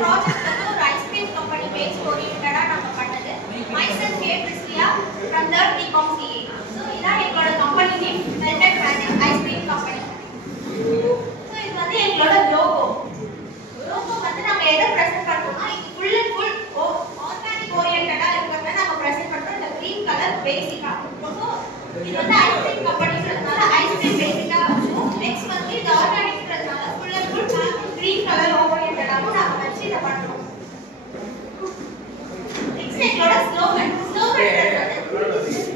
Project வந்து ஒரு ice cream company base ஓரியன்டடா நம்ம பண்ணது. myself K Priscilla from the BCom CA. So இதான் எங்களோட company name Melted Magic ice cream company. So இது வந்து எங்களோட லோகோ. லோகோ வந்து நம்ம எதை பிரசன்ட் பண்றோம்னா இது full and full ஆர்கானிக் ஓரியன்டடா இருக்கிறத நம்ம பிரசன்ட் பண்றோம். இந்த கிரீன் கலர் பேசிக்கா. So இது வந்து ஐஸ்கிரீம் கம்பெனின்றதுனால ஐஸ்கிரீம் பேசிக்கா வச்சோம். நெக்ஸ்ட் வந்து இது ஆர்கானிக்ன்றதுனால full and full green colour ஓரியன்டடாவும் நாம வச்சு இத பண்றோம். நெக்ஸ்ட் எங்களோட ஸ்லோகன்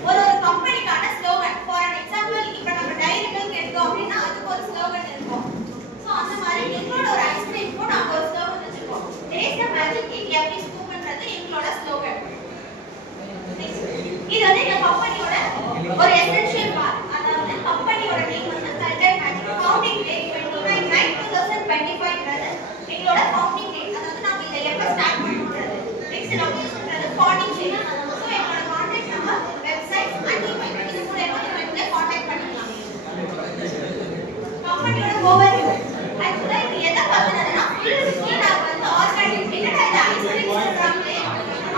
ஒரு கம்பெனிக்கான ஸ்லோகன். ஃபார் an எக்ஸாம்பிள் இப்போ நம்ம டைரி மில்க் எடுத்தோம் அப்படின்னா அதுக்கு ஒரு ஸ்லோகன் இருக்கும். ஸோ அந்த மாதிரி எங்களோட ஒரு ஐஸ்கிரீமுக்கும் நாங்கள் ஒரு ஸ்லோகன் வச்சிருக்கோம். Taste the magic in every ஸ்கூப்ன்றது எங்களோட ஸ்லோகன். இது வந்து எங்க கம்பெனியோட ஒரு எசென்ஷியல் பார்ட். அதாவது கம்பெனியோட நேம் வந்து மெல்டட் மேஜிக். ஃபவுண்டிங் டேட் 29/9/2025ன்றது எங்களோட ஃபவுண்டிங் டேட். அதாவது நாம இதை எப்ப ஸ்டார்ட் பண்ணோம்ன்றது. நெக்ஸ்ட் நம்ம யூஸ் பண்றது பாண்டிச்சேரி. ஸோ எங்களோட contact number, website and email இது மூலமா நீங்க கான்டாக்ட் பண்ணிக்கலாம். கம்பெனியோட ஓவர்வியூ. ஆக்சுவலா இது எதை பத்தினதுன்னா ஃபுல் நாம வந்து ஆர்கானிக் என்னடா இது ஐஸ்கிரீம் சொல்றாங்களே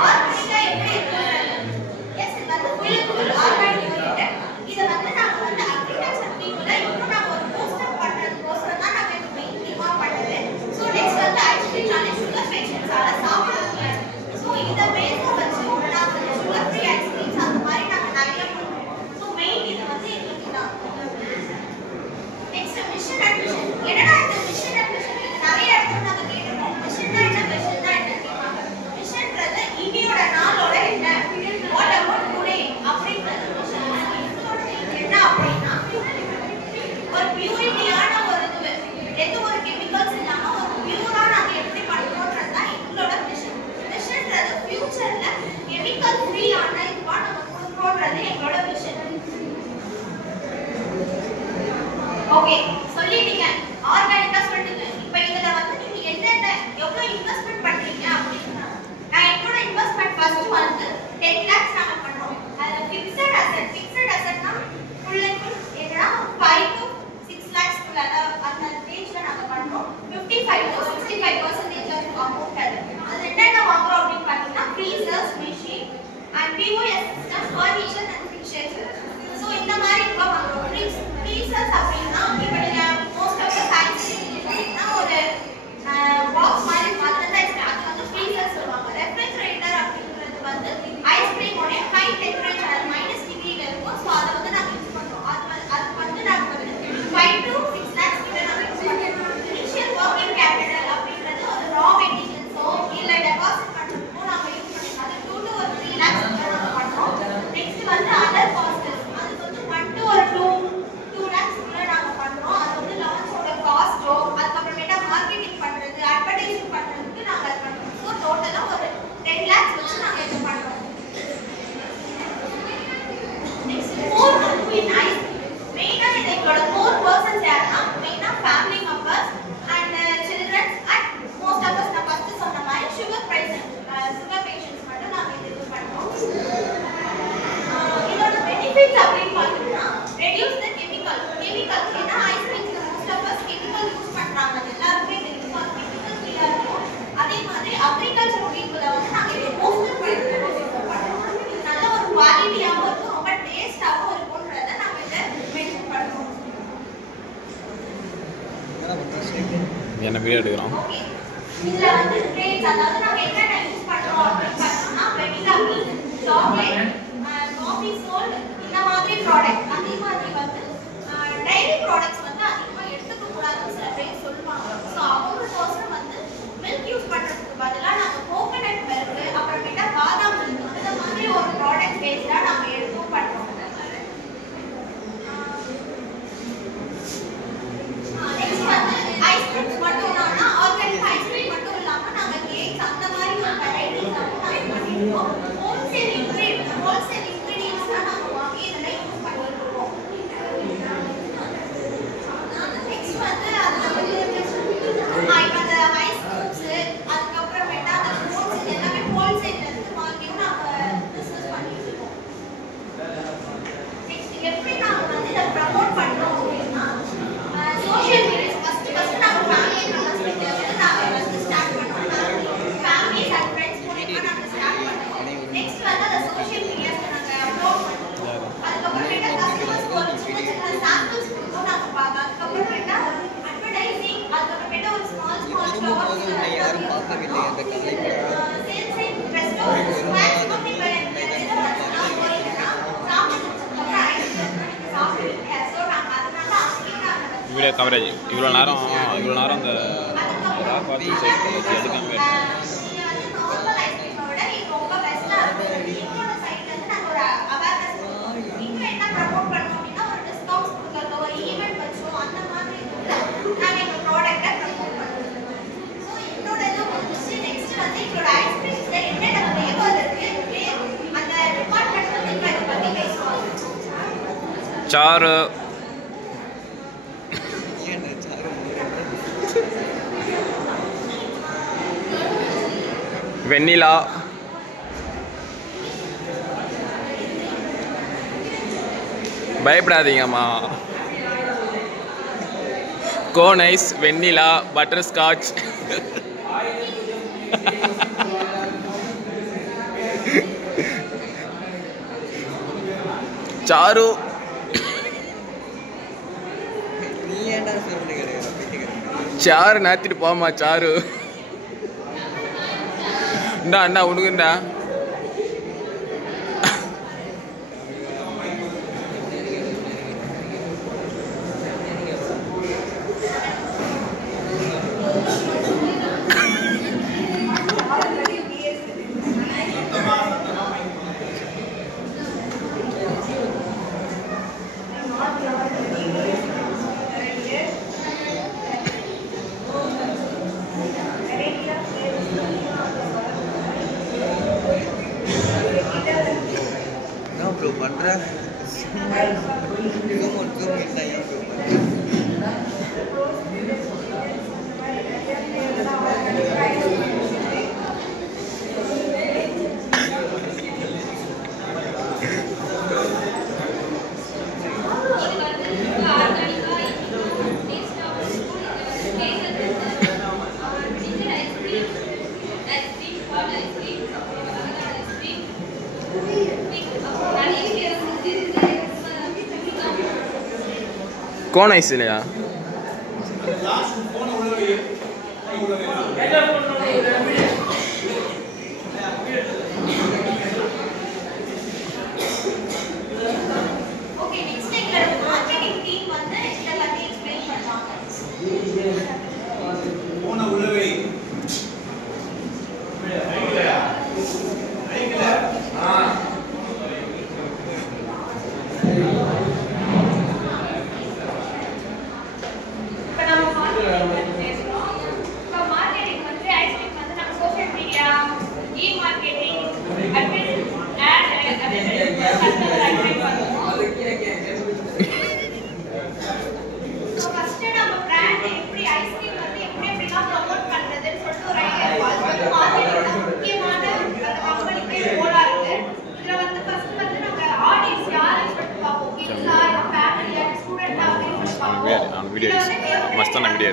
ஆர்கானிக்கா எப்படி இருக்குன்றது. எஸ் இது வந்து ஃபுல் ஆர்கானிக் ஓரியன்டட். இதை வந்து நாம வந்து அக்ரிகல்ச்சர் பீப்புளை இன்னும் நாம ஒரு போஸ்ட் அப் பண்றதுக்கோசரம் தான் நாம இது மெயின் தீமா பண்ணது. ஸோ நெக்ஸ்ட் வந்து ஐஸ்கிரீம்னாலே சுகர் பேஷண்ட்ஸால சாப்பிட முடியாது. ஸோ இதை பேஸை வச்சு நாம வந்து சுகர் ஃப்ரீ ஐஸ்கிரீம்ஸ் அந்த மாதிரி நாம நிறைய பண்ணுவோம். ஸோ மெயின் இது வந்து எங்களுக்கு தான். Next mission and vision. என்னடா இந்த மிஷன் அண்ட் விஷன் இது நிறைய இடத்துல நாம கேட்டிருக்கோம். மிஷன்னா என்ன, விஷன்னா என்ன கேட்பாங்க. மிஷன்ன்றது இன்னையோட நாளோட என்ன, வாட் அபவுட் டுடே அப்படின்றது மிஷன். இதோட என்ன அப்படின்னா ஒரு பியூரிட்டியான ஒரு இது, எந்த ஒரு கெமிக்கல்ஸ் இல்லாம ஒரு பியூரா நாம எப்படி பண்றோம்ன்றது தான் எங்களோட மிஷன். மிஷன்ன்றது ஃபியூச்சர்ல கெமிக்கல் ஃப்ரீயான இதுவா நம்ம கொடுக்கறோம்ன்றது எங்களோட மிஷன். ஓகே சொல்லிட்டீங்க, ஆர்கானிக்கா சொல்லிட்டீங்க. இப்போ இதுல வந்து நீங்க என்னென்ன எவ்வளவு இன்வெஸ்ட்மென்ட் பண்றீங்க அப்படின்னா நான் என்னோட இன்வெஸ்ட்மென்ட் ஃபர்ஸ்ட் வந்து 10 lakhs நாம பண்றோம். அதுல ஃபிக்ஸட் அசெட்னா ஃபுல் அண்ட் ஃபுல் என்னன்னா 5 to 6 lakhs குள்ள அந்த ரேஞ்ச்ல நாம பண்றோம். 55 to 65% ஆஃப் அமௌண்ட் அது என்னென்ன வாங்குறோம் அப்படின்னு பாத்தீங்கன்னா freezers, machine and POS system, furniture and fixtures. So இந்த மாதிரி இப்ப வாங்குறோம். ஃப்ரீசர்ஸ் அப்படின்னா இப்போ நீங்க மோஸ்ட் ஆஃப் தி சயின்ஸ் அப்படின்னா ஒரு பாக்ஸ் மாதிரி அதுல தான் அது வந்து ஃப்ரீசர் சொல்லுவாங்க. ரெஃப்ரிஜரேட்டர் அப்படிங்கிறது வந்து ஐஸ்கிரீமோட ஹை டெம்பரேச்சர் அது -, டிகிரில இருக்கும். ஸோ அதை வந்து நாங்கள் யூஸ் பண்ணுறோம். அது வந்து நாங்கள் வந்து 5 to 6 lakhs கிட்ட நாங்கள் யூஸ் பண்ணுறோம். இனிஷியல் ஒர்க்கிங் கேபிட்டல் அப்படின்றது ஒரு ரா மெட்டீரியல்ஸோ இல்லை டெபாசிட் பண்ணுறதுக்கோ நாங்கள் யூஸ் பண்ணிக்கலாம். அது 2 to 3 lakhs கிட்ட நாங்கள் பண்ணுறோம். நெக்ஸ்ட் வந்து அதர் காஸ்ட் அதுக்கு வந்து 1 to 2 lakhs குள்ள நாங்கள் பண்ணுறோம். அது வந்து லான்ச்சோட காஸ்ட்டோ அதுக்கப்புறமேட்டா மார்க்கெட்டிங் பண்ணுறது, அட்வர்டைசிங் பண்ணுறதுக்கு நாங்கள் அது பண்ணுறோம். ஸோ டோட்டலாக ஒரு 10 lakhs வச்சு நாங்கள் இது பண்ணுறோம். நெக்ஸ்ட் மோர் இன் ஐஸ் மெயினாக இது எங்களோட மோர் பர்சன்ஸ் யாருன்னா மெயினாக family members and children and most of us நான் ஃபர்ஸ்ட் சொன்ன மாதிரி சுகர் பேஷண்ட்ஸ் மட்டும் நாங்கள் இது யூஸ் பண்ணுறோம். இதோட பெனிஃபிட்ஸ் அப்படின்னு பார்த்தோம்னா ரெடியூஸ் த கெமிக்கல் ஏன்னா ஐஸ்கிரீம்ஸ்ல most of us chemical use பண்றாங்க. அது எல்லாருமே தெரியும். அது கெமிக்கல் ஃப்ரீயா இருக்கும். அதே மாதிரி அக்ரிகல்ச்சர் பீப்புள வந்து நாங்க இதை மோஸ்ட் பண்ணுறோம். நல்ல ஒரு குவாலிட்டியாகவும் இருக்கும், ரொம்ப டேஸ்டாகவும் இருக்கும்ன்றத நாங்க இதை மென்ஷன் பண்ணுறோம். என்ன வீடியோ எடுக்கிறோம். ஓகே இதுல வந்து ட்ரேட்ஸ் அதாவது நாங்க என்னென்ன யூஸ் பண்றோம் அப்படின்னு பார்த்தோம்னா vanilla milk, chocolate, coffee salt இந்த மாதிரி ப்ராடக்ட். அதே மாதிரி வந்து டைரி ப்ராடக்ட்ஸ் வந்து அதிகமா எடுத்துக்க கூடாதுன்னு சில பேர் சொல்லுவாங்க. ஸோ அவங்களுக்கோசரம் வந்து மில்க் யூஸ் பண்றதுக்கு பதிலாக நாங்கள் கோகனட் மில்க் அப்புறமேட்டா பாதாம் மில்க் இந்த மாதிரி ஒரு ப்ராடக்ட் பேஸ்டா நாங்கள் எடுத்தும் பண்றோம். நெக்ஸ்ட் வந்து ஐஸ்கிரீம்ஸ் மட்டும் இல்லாம ஆர்கானிக் ஐஸ்கிரீம் மட்டும் இல்லாம நாங்க கேக்ஸ் அந்த மாதிரி ஒரு வெரைட்டிஸ் நாங்க பண்ணிருக்கோம். ஹோல்சேல் இன்கிரிடியன்ட்ஸ் தான் நாங்க வாங்கி இதெல்லாம் யூஸ் பண்ணிட்டு இருக்கோம். நெக்ஸ்ட் வந்து அதுல வந்து jobs sales side restaurants maximum நீங்க எந்த ரெஸ்டாரண்ட் போறீங்கன்னா சாப்பிட்டு ஐஸ்கிரீம் சாப்பிடுவீங்க. ஸோ நாங்கள் அதனால அங்கேயும் வீடியோ கவரேஜ் இவ்வளோ நேரம் அந்த ராக் வாட்சிங் சைட் எடுக்காம நார்மல் ஐஸ்கிரீமை விட இது ரொம்ப பெஸ்ட்டாக இருக்கும். எங்களோட சைட்ல இருந்து நாங்கள் ஒரு அவேர்னஸ் கொடுப்போம். இன்னும் என்ன ப்ரமோட் பண்ணோம் அப்படின்னா ஒரு டிஸ்கவுண்ட்ஸ் கொடுக்கறதோ ஒரு ஈவெண்ட் வச்சோ அந்த மாதிரி நாங்கள் எங்கள் ப்ராடக்ட்டை ப்ரமோட் பண்ணுவோம். ஸோ என்னோட இது முடிஞ்சிச்சு. நெக்ஸ்ட் வந்து எங்களோட ஐஸ்கிரீம்ஸில் என்னென்ன ஃப்ளேவர் இருக்கு அந்த டிபார்ட்மெண்ட் வந்து இப்போ இதை பற்றி பேசுவாங்க. சாரு வெண்ணிலா பயப்படாதீங்கம்மா. கோன் ஐஸ், வெண்ணிலா, பட்டர் ஸ்காட்ச், சாரு சாரு நாத்திட்டு போமா சாரு இந்தா அண்ணா உனக்குண்டா bro பண்ற இதுவும் இல்லையா कौन है इसलिए ஓகே நெக்ஸ்ட் எங்களோட மார்க்கெட்டிங் டீம் வந்து இத பத்தி எக்ஸ்பிளைன் பண்ணுவாங்க. போன உள்ளவே वीडियो मस्त वीडियो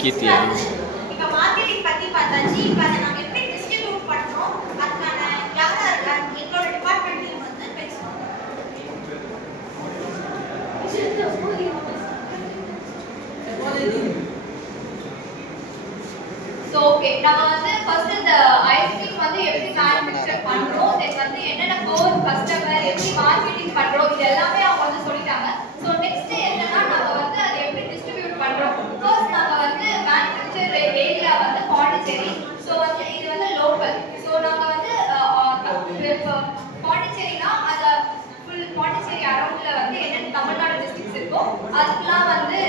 कीतिया இப்ப மார்க்கெட்டிங் பத்தி பார்த்தாச்சு. இப்ப அதை நாம எப்படி டிஸ்ட்ரிபியூட் பண்றோம் அதுக்கான யாரா இருக்காங்க எங்களோட டிபார்ட்மெண்ட் டீம் வந்து பேசுவாங்க. சோ ஓகே நாம வந்து ஃபர்ஸ்ட் இந்த ஐஸ்கிரீம் வந்து எப்படி மேனுஃபேக்சர் பண்றோம் தென் வந்து என்னென்ன கோர் கஸ்டமர் எப்படி மார்க்கெட்டிங் பண்றோம் இது எல்லாமே அவங்க வந்து சொல்லிட்டாங்க. சோ நெக்ஸ்ட் என்னன்னா நாம வந்து அதை எப்படி டிஸ்ட்ரிபியூட் பண்றோம். ஃபர்ஸ்ட் நாம வந்து மேனுஃபேக்சர் ஏரியா வந்து பாண்டிச்சேரி. சோ வந்து இது வந்து லோக்கல். சோ நாங்க வந்து பாண்டிச்சேரினா அத ஃபுல் பாண்டிச்சேரி அரௌண்ட்ல வந்து என்னென்ன தமிழ்நாடு டிஸ்ட்ரிக்ட்ஸ் இருக்கோ அதுக்கெல்லாம் வந்து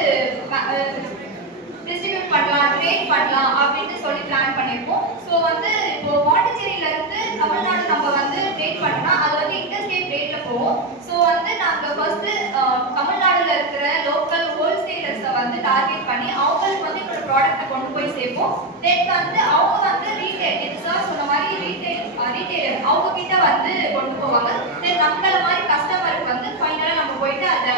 டிஸ்ட்ரிபியூட் பண்ணலாம் ட்ரேட் பண்ணலாம் அப்படின்னு சொல்லி பிளான் பண்ணியிருக்கோம். ஃபர்ஸ்ட் தமிழ்நாடுல இருக்கிற லோக்கல் ஹோல்சேலர்ஸை வந்து டார்கெட் பண்ணி அவங்களுக்கு வந்து இந்த ப்ராடக்ட்டை கொண்டு போய் சேர்ப்போம். தென் வந்து அவங்க வந்து ரீட்டைல், இது சார் சொன்ன மாதிரி ரீட்டைலர் அவங்க கிட்ட வந்து கொண்டு போவாங்க. தென் நம்மள மாதிரி கஸ்டமருக்கு வந்து ஃபைனலா நம்ம போயிட்டு அதை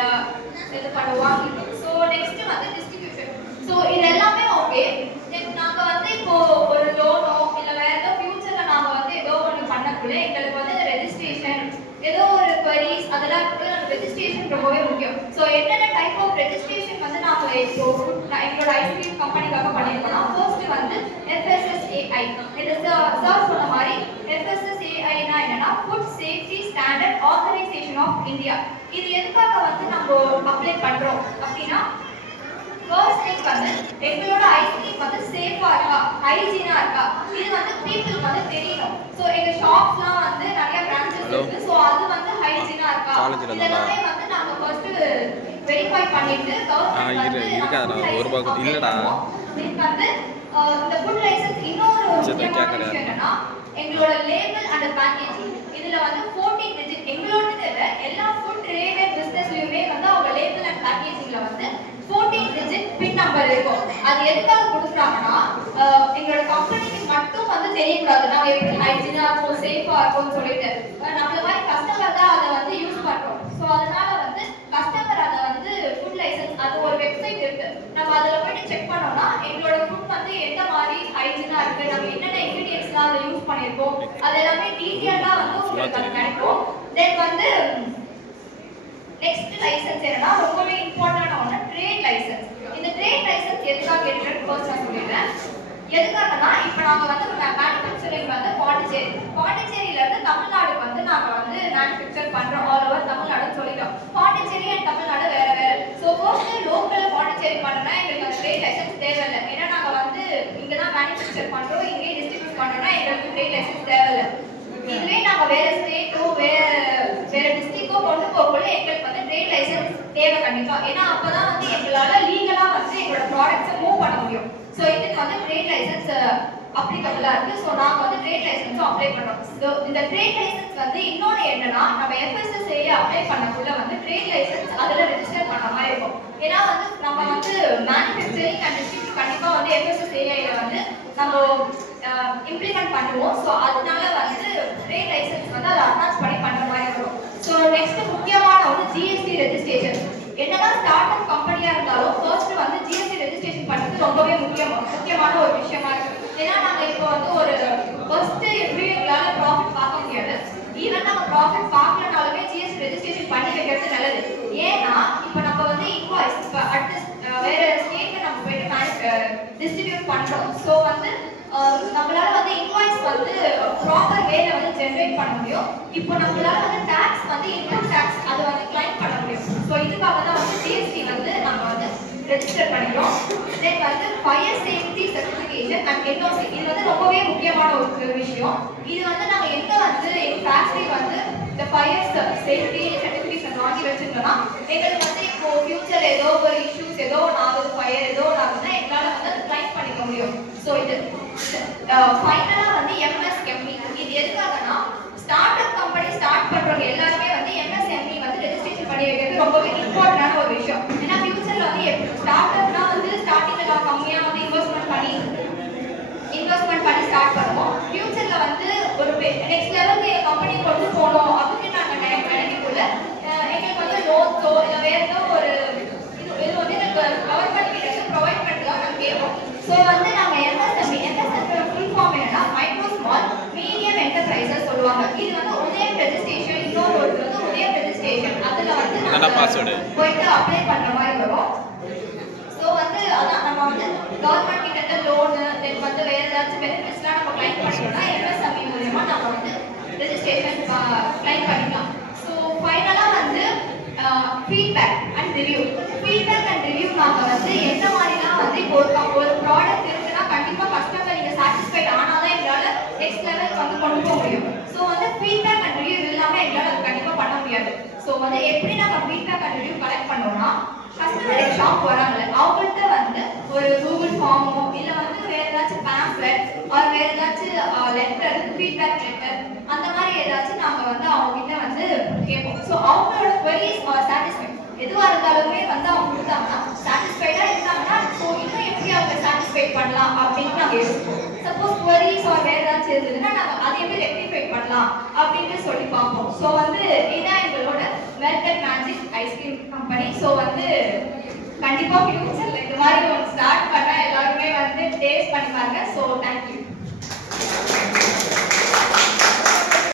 இது பண்ணுவாங்க. ஸோ நெக்ஸ்ட் வந்து டிஸ்ட்ரிபியூஷன். ஸோ இது எல்லாமே ஓகே. தென் நாங்க வந்து இப்போ ஒரு லோனோ இல்லை வேற ஏதோ ஃபியூச்சர்ல நாங்க வந்து ஏதோ ஒன்று பண்ணக்குள்ள எங்களுக்கு வந்து ரெஜிஸ்ட்ரேஷன் ஏதோ ஒரு queries அதெல்லாம் ரெஜிஸ்ட்ரேஷன் ரொம்பவே முக்கியம். ஸோ என்னென்ன டைப் ஆஃப் ரெஜிஸ்ட்ரேஷன் வந்து நாங்கள் இப்போ எங்களோட ஐஸ்கிரீம் கம்பெனிக்காக பண்ணியிருக்கோம்னா ஃபர்ஸ்ட் வந்து FSSAI. இது சார் சொன்ன மாதிரி FSSAIனா என்னன்னா food safety standard organisation of India. இது எதுக்காக வந்து நம்ம அப்ளை பண்றோம் அப்படின்னா ஃபர்ஸ்ட் திங் வந்து எங்களோட ஐஸ்கிரீம் வந்து சேஃபா இருக்கா, ஹைஜீனா இருக்கா, இது வந்து பீப்புளுக்கு வந்து தெரியணும். ஸோ எங்க ஷாப்ஸ்லாம் வந்து நிறைய பிரான்ச்சஸ் இருக்கு. ஸோ அது வந்து ஹைஜீனா இருக்கா இதெல்லாமே வந்து நாங்க ஃபர்ஸ்ட் வெரிஃபை பண்ணிட்டு கவர்மெண்ட் வந்து இல்லடா வந்து இந்த ஃபுட் லைசென்ஸ் இன்னொரு முக்கியமான விஷயம் என்னன்னா எங்களோட லேபிள் அண்ட் பேக்கேஜிங். இதுல வந்து 14 டிஜிட் எங்களோடது இல்ல எல்லா ஃபுட் ரிலேட்டட் பிசினஸ்லயுமே வந்து அவங்க லேபிள் அண்ட் பேக்கேஜிங்ல வந்து 14 டிஜிட் பின் நம்பர் இருக்கும். அது எதுக்காக கொடுக்குறாங்கன்னா எங்களோட கம்பெனிக்கு மட்டும் வந்து தெரியக்கூடாது நாங்கள் எப்படி ஹைஜீனா இருக்கும் சேஃபா இருக்கும்னு சொல்லிட்டு நம்மள மாதிரி கஸ்டமர் தான் அதை வந்து யூஸ் பண்றோம். ஸோ அதனால வந்து கஸ்டமர் அதை வந்து ஃபுட் லைசென்ஸ் அது ஒரு வெப்சைட் இருக்கு. நம்ம அதில் போயிட்டு செக் பண்ணோம்னா எங்களோட ஃபுட் வந்து எந்த மாதிரி ஹைஜீனா இருக்கு, நம்ம என்னென்ன இன்கிரீடியன்ஸ்லாம் அதை யூஸ் பண்ணியிருக்கோம் அது எல்லாமே டீட்டெயிலாக வந்து உங்களுக்கு அது கிடைக்கும். தென் வந்து நெக்ஸ்ட் லைசென்ஸ் என்னன்னா ரொம்பவே இம்பார்ட்டன்டான ஒன்று ட்ரேட் லைசென்ஸ். இந்த ட்ரேட் லைசென்ஸ் எதுக்காக கேட்டுட்டு ஃபர்ஸ்ட் நான் சொல்லிடுறேன். எதுக்காகனா இப்போ நாங்கள் வந்து மேனுஃபேக்சரிங் வந்து பாண்டிச்சேரியில இருந்து தமிழ்நாடுக்கு வந்து நாங்கள் வந்து மேனுஃபேக்சர் பண்ணுறோம். ஆல் ஓவர் தமிழ்நாடுன்னு சொல்லிட்டோம். பாண்டிச்சேரி அண்ட் தமிழ்நாடு வேற வேற. ஸோ ஃபர்ஸ்ட் லோக்கலில் பாண்டிச்சேரி பண்ணுறோம்னா எங்களுக்கு அந்த ட்ரேட் லைசென்ஸ் தேவையில்லை. ஏன்னா நாங்கள் வந்து இங்கே தான் மேனுஃபேக்சர் பண்ணுறோம், இங்கே டிஸ்ட்ரிபியூட் பண்ணுறோம்னா எங்களுக்கு ட்ரேட் லைசென்ஸ் தேவையில்லை. இதுவே நாங்கள் வேற ஸ்டேட்டோ வேற டிஸ்ட்ரிக்டோ கொண்டு போகக்குள்ள எங்களுக்கு வந்து ட்ரேட் லைசென்ஸ் தேவை கண்டிப்பா. ஏன்னா அப்பதான் வந்து எங்களால லீகலா வந்து எங்களோட ப்ராடக்ட்ஸை மூவ் பண்ண முடியும். ஸோ இதுக்கு வந்து ட்ரேட் லைசென்ஸ் அப்ளிகபிளா இருக்கு. ஸோ நாங்கள் வந்து ட்ரேட் லைசென்ஸும் அப்ளை பண்றோம். ஸோ இந்த ட்ரேட் லைசென்ஸ் வந்து இன்னொன்று என்னன்னா நம்ம FSSAI அப்ளை பண்ணக்குள்ள வந்து ட்ரேட் லைசென்ஸ் அதில் ரெஜிஸ்டர் பண்ண மாதிரி இருக்கும். ஏன்னா வந்து நம்ம வந்து மேனுஃபேக்சரிங் அண்ட் டிஸ்ட்ரிபியூட் கண்டிப்பா வந்து FSSAI வந்து நம்ம இம்ப்ளிமெண்ட் பண்ணுவோம். ஸோ அதனால வந்து ட்ரேட் லைசென்ஸ் வந்து அதை அட்டாச் பண்ணி பண்ற மாதிரி இருக்கும். ஸோ நெக்ஸ்ட் முக்கியமான வந்து GST ரெஜிஸ்ட்ரேஷன். என்னதான் ஸ்டார்ட் அப் கம்பெனியா இருந்தாலும் ஃபர்ஸ்ட் வந்து GST ரெஜிஸ்ட்ரேஷன் பண்ணுறது ரொம்பவே முக்கியமான ஒரு விஷயமா இருக்கு. ஏன்னா நாங்க இப்போ வந்து ஒரு ஃபர்ஸ்ட் எப்படி எங்களால ப்ராஃபிட் பார்க்க முடியாது. ஈவன் நம்ம ப்ராஃபிட் பார்க்கலனாலுமே GST ரெஜிஸ்ட்ரேஷன் பண்ணி வைக்கிறது நல்லது. ஏன்னா இப்போ நம்ம வந்து இன்வாய்ஸ் இப்போ வேற ஸ்டேட்ல நம்ம போயிட்டு டிஸ்ட்ரிபியூட் பண்றோம். ஸோ வந்து நம்மளால வந்து இன்வாய்ஸ் வந்து ப்ராப்பர் வேல வந்து ஜெனரேட் பண்ண முடியும். இப்போ நம்மளால வந்து டாக்ஸ் வந்து இன்கம் டாக்ஸ் அதை வந்து கிளைம் பண்ண முடியும். ஸோ இதுக்காக தான் வந்து GST வந்து நம்ம வந்து ரெஜிஸ்டர் பண்ணிக்கிறோம். தென் வந்து fire safety certification and NOC இது வந்து ரொம்பவே முக்கியமான ஒரு விஷயம். இது வந்து நாங்கள் எங்க வந்து எங்கள் ஃபேக்டரி வந்து இந்த ஃபயர் சேஃப்டி சர்டிஃபிகேஷன் வாங்கி வச்சிருந்தோம்னா எங்களுக்கு வந்து இப்போ ஃபியூச்சர் ஏதோ ஒரு இஷ்யூஸ் ஏதோ ஒன்று ஆகுது ஃபயர் ஏதோ ஒன்று ஆகுதுன்னா எங்களால் வந்து அதை கிளைம் பண்ணிக்க முடியும். ஸோ இது ஃபைனலாக வந்து MSME இது எதுக்காகனா ஸ்டார்ட் அப் கம்பெனி ஸ்டார்ட் பண்றவங்க எல்லாருமே வந்து MSME வந்து ரெஜிஸ்ட்ரேஷன் பண்ணி வைக்கிறது ரொம்பவே இம்பார்ட்டன்டான ஒரு விஷயம். ஏன்னா ஃபியூச்சர்ல வந்து ஸ்டார்ட் அப்னா வந்து ஸ்டார்டிங்ல நம்ம கம்மியா வந்து இன்வெஸ்ட்மெண்ட் பண்ணி ஸ்டார்ட் பண்ணுவோம். ஃபியூச்சர்ல வந்து ஒரு நெக்ஸ்ட் லெவலுக்கு எங்க கம்பெனி கொண்டு போகணும் அப்படின்னு நாங்க நினைக்கக்குள்ள எங்களுக்கு வந்து லோன்ஸோ இல்லை வேற ஏதோ ஒரு இது வந்து எனக்கு கவர்மெண்ட் கிட்ட இருந்து ப்ரொவைட் பண்ணுறதுக்காக நாங்கள் கேட்போம். ஸோ வந்து நாங்கள் MSME ஃபுல் ஃபார்ம் என்னன்னா மைக்ரோ ஸ்மால் மீடியம் என்டர்பிரைசஸ் சொல்லுவாங்க. இது வந்து உதயம் ரெஜிஸ்ட்ரேஷன் இன்னொரு வந்து உதயம் ரெஜிஸ்ட்ரேஷன் அதில் வந்து நாங்கள் போயிட்டு அப்ளை பண்ணுற மாதிரி வரும். ஸோ வந்து அதான் நம்ம வந்து கவர்மெண்ட் கிட்ட லோனு தென் வந்து வேற ஏதாச்சும் பெனிஃபிட்ஸ்லாம் நம்ம கிளைம் பண்ணிட்டோம்னா MSME மூலமா நம்ம வந்து ரெஜிஸ்ட்ரேஷன் கிளைம் பண்ணிக்கலாம். ஸோ ஃபைனலாக வந்து feedback and review. Feedback and review நாங்கள் வந்து எந்த மாதிரிலாம் வந்து இப்போ ஒரு ப்ராடக்ட் இருக்குன்னா கண்டிப்பாக கஸ்டமர் நீங்கள் சாட்டிஸ்ஃபைட் ஆனால் தான் எங்களால் நெக்ஸ்ட் லெவலுக்கு வந்து கொண்டு போக முடியும். ஸோ வந்து ஃபீட்பேக் அண்ட் ரிவ்யூ இல்லாமல் எங்களால் அது கண்டிப்பாக பண்ண முடியாது. ஸோ வந்து எப்படி நாங்கள் ஃபீட்பேக் அண்ட் ரிவ்யூ கலெக்ட் பண்ணோம்னா கஸ்டமர் ஷாப் வராங்கல்ல அவங்கள்ட்ட வந்து ஒரு கூகுள் ஃபார்மோ இல்லை வந்து வேறு ஏதாச்சும் ஏதாச்சும் பேம்ப்ளெட் ஆர் வேற ஏதாச்சும் லெட்டர் ஃபீட்பேக் லெட்டர் அந்த மாதிரி ஏதாச்சும் நாங்க வந்து அவங்க கிட்ட வந்து கேட்போம். ஸோ அவங்களோட queries ஆர் சாட்டிஸ்ஃபைட் எதுவா இருந்தாலுமே வந்து அவங்க கொடுத்தாங்கன்னா சாட்டிஸ்ஃபைடா இருந்தாங்கன்னா ஸோ இன்னும் எப்படி அவங்க சாட்டிஸ்ஃபை பண்ணலாம் அப்படின்னு நாங்கள் யோசிப்போம். சப்போஸ் queries ஆர் வேற ஏதாச்சும் இருந்ததுன்னா நாங்கள் அதை எப்படி ரெக்டிஃபை பண்ணலாம் அப்படின்ட்டு சொல்லி பார்ப்போம். ஸோ வந்து இதான் எங்களோட melted magic ice cream company. So வந்து கண்டிப்பா ஃபியூச்சர்ல இந்த மாதிரி ஒன்று ஸ்டார்ட் பண்ணா எல்லாருமே வந்து டேஸ்ட் பண்ணி பாருங்க. So thank you.